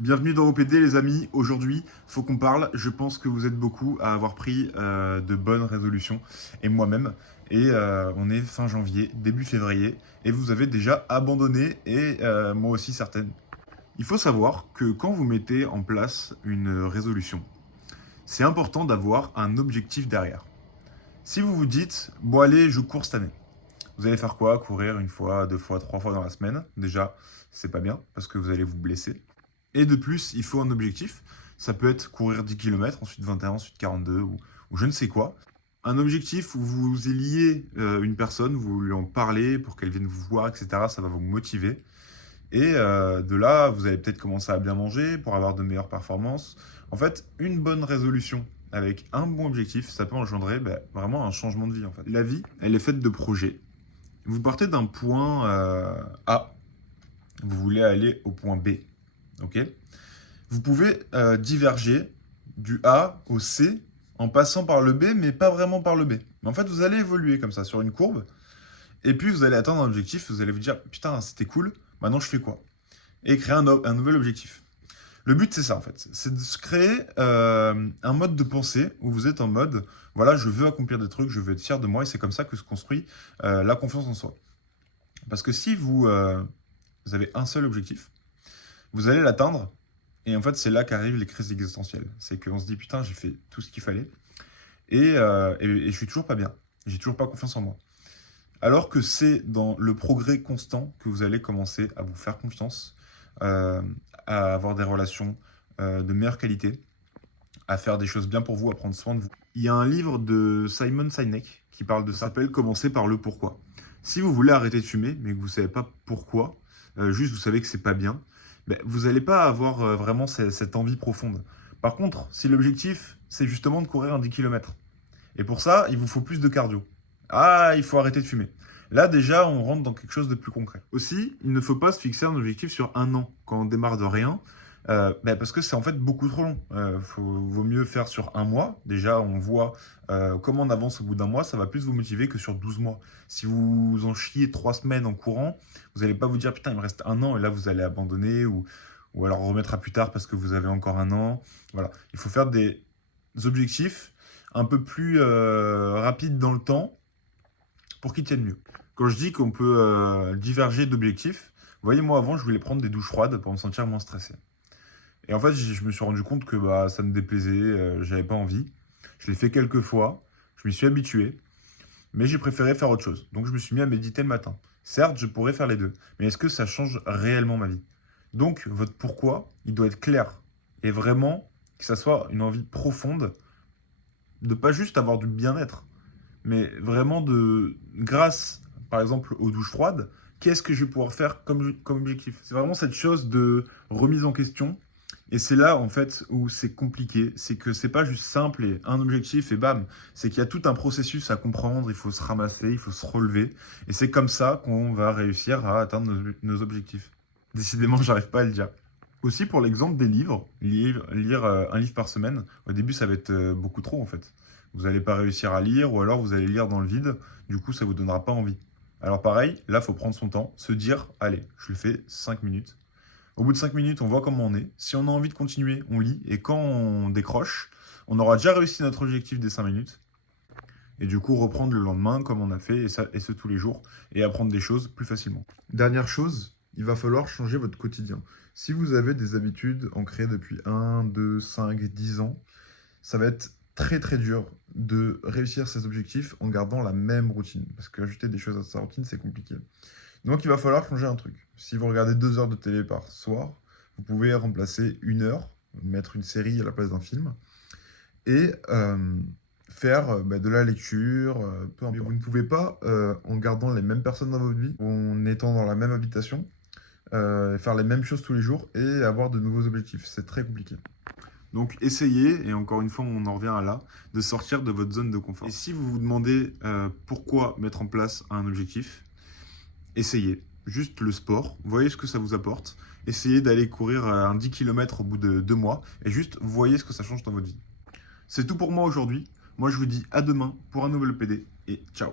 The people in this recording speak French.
Bienvenue dans OPD les amis, aujourd'hui faut qu'on parle, je pense que vous êtes beaucoup à avoir pris de bonnes résolutions et moi-même on est fin janvier, début février et vous avez déjà abandonné et moi aussi certaines. Il faut savoir que quand vous mettez en place une résolution, c'est important d'avoir un objectif derrière. Si vous vous dites, bon allez je cours cette année, vous allez faire quoi? Courir une fois, deux fois, trois fois dans la semaine, déjà c'est pas bien parce que vous allez vous blesser. Et de plus, il faut un objectif. Ça peut être courir 10 km, ensuite 21, ensuite 42 ou je ne sais quoi. Un objectif où vous liez une personne, vous lui en parlez pour qu'elle vienne vous voir, etc. Ça va vous motiver. Et de là, vous allez peut-être commencer à bien manger pour avoir de meilleures performances. En fait, une bonne résolution avec un bon objectif, ça peut engendrer vraiment un changement de vie. En fait. La vie, elle est faite de projets. Vous partez d'un point A, vous voulez aller au point B. Ok. Vous pouvez diverger du A au C en passant par le B, mais pas vraiment par le B. Mais en fait, vous allez évoluer comme ça sur une courbe, et puis vous allez atteindre un objectif, vous allez vous dire, putain, c'était cool, maintenant je fais quoi? Et créer un nouvel objectif. Le but, c'est ça, en fait. C'est de se créer un mode de pensée où vous êtes en mode, voilà, je veux accomplir des trucs, je veux être fier de moi, et c'est comme ça que se construit la confiance en soi. Parce que si vous avez un seul objectif, vous allez l'atteindre, et en fait, c'est là qu'arrivent les crises existentielles. C'est qu'on se dit, putain, j'ai fait tout ce qu'il fallait, et je suis toujours pas bien. J'ai toujours pas confiance en moi. Alors que c'est dans le progrès constant que vous allez commencer à vous faire confiance, euh, à avoir des relations de meilleure qualité, à faire des choses bien pour vous, à prendre soin de vous. Il y a un livre de Simon Sinek qui parle de ça, s'appelle Commencer par le pourquoi. Si vous voulez arrêter de fumer, mais que vous ne savez pas pourquoi, juste vous savez que c'est pas bien, vous n'allez pas avoir vraiment cette envie profonde. Par contre, si l'objectif, c'est justement de courir un 10 km, et pour ça, il vous faut plus de cardio. Ah, il faut arrêter de fumer. Là, déjà, on rentre dans quelque chose de plus concret. Aussi, il ne faut pas se fixer un objectif sur un an quand on démarre de rien, parce que c'est en fait beaucoup trop long. Vaut mieux faire sur un mois. Déjà, on voit comment on avance au bout d'un mois. Ça va plus vous motiver que sur 12 mois. Si vous en chiez 3 semaines en courant, vous n'allez pas vous dire putain, il me reste un an et là, vous allez abandonner ou alors remettre à plus tard parce que vous avez encore un an. Voilà. Il faut faire des objectifs un peu plus rapides dans le temps pour qu'ils tiennent mieux. Quand je dis qu'on peut diverger d'objectifs, vous voyez, moi avant, je voulais prendre des douches froides pour me sentir moins stressé. Et en fait, je me suis rendu compte que ça me déplaisait, j'avais pas envie. Je l'ai fait quelques fois, je m'y suis habitué, mais j'ai préféré faire autre chose. Donc je me suis mis à méditer le matin. Certes, je pourrais faire les deux, mais est-ce que ça change réellement ma vie? Donc votre pourquoi, il doit être clair. Et vraiment, que ça soit une envie profonde de pas juste avoir du bien-être, mais vraiment grâce, par exemple, aux douches froides, qu'est-ce que je vais pouvoir faire comme objectif? C'est vraiment cette chose de remise en question. Et c'est là, en fait, où c'est compliqué. C'est que c'est pas juste simple et un objectif et bam. C'est qu'il y a tout un processus à comprendre. Il faut se ramasser, il faut se relever. Et c'est comme ça qu'on va réussir à atteindre nos objectifs. Décidément, j'arrive pas à le dire. Aussi, pour l'exemple des livres, lire un livre par semaine, au début, ça va être beaucoup trop, en fait. Vous n'allez pas réussir à lire, ou alors vous allez lire dans le vide. Du coup, ça vous donnera pas envie. Alors pareil, là, il faut prendre son temps, se dire, allez, je le fais 5 minutes. Au bout de 5 minutes, on voit comment on est. Si on a envie de continuer, on lit. Et quand on décroche, on aura déjà réussi notre objectif des 5 minutes. Et du coup, reprendre le lendemain comme on a fait, et ce tous les jours, et apprendre des choses plus facilement. Dernière chose, il va falloir changer votre quotidien. Si vous avez des habitudes ancrées depuis 1, 2, 5, 10 ans, ça va être très très dur de réussir ces objectifs en gardant la même routine. Parce qu'ajouter des choses à sa routine, c'est compliqué. Donc il va falloir changer un truc. Si vous regardez 2 heures de télé par soir, vous pouvez remplacer 1 heure, mettre une série à la place d'un film, et faire de la lecture, peu importe. Mais vous ne pouvez pas, en gardant les mêmes personnes dans votre vie, en étant dans la même habitation, faire les mêmes choses tous les jours et avoir de nouveaux objectifs. C'est très compliqué. Donc essayez, et encore une fois on en revient à là, de sortir de votre zone de confort. Et si vous vous demandez pourquoi mettre en place un objectif, essayez. Juste le sport, voyez ce que ça vous apporte. Essayez d'aller courir un 10 km au bout de 2 mois, et juste voyez ce que ça change dans votre vie. C'est tout pour moi aujourd'hui. Moi je vous dis à demain pour un nouvel PD, et ciao.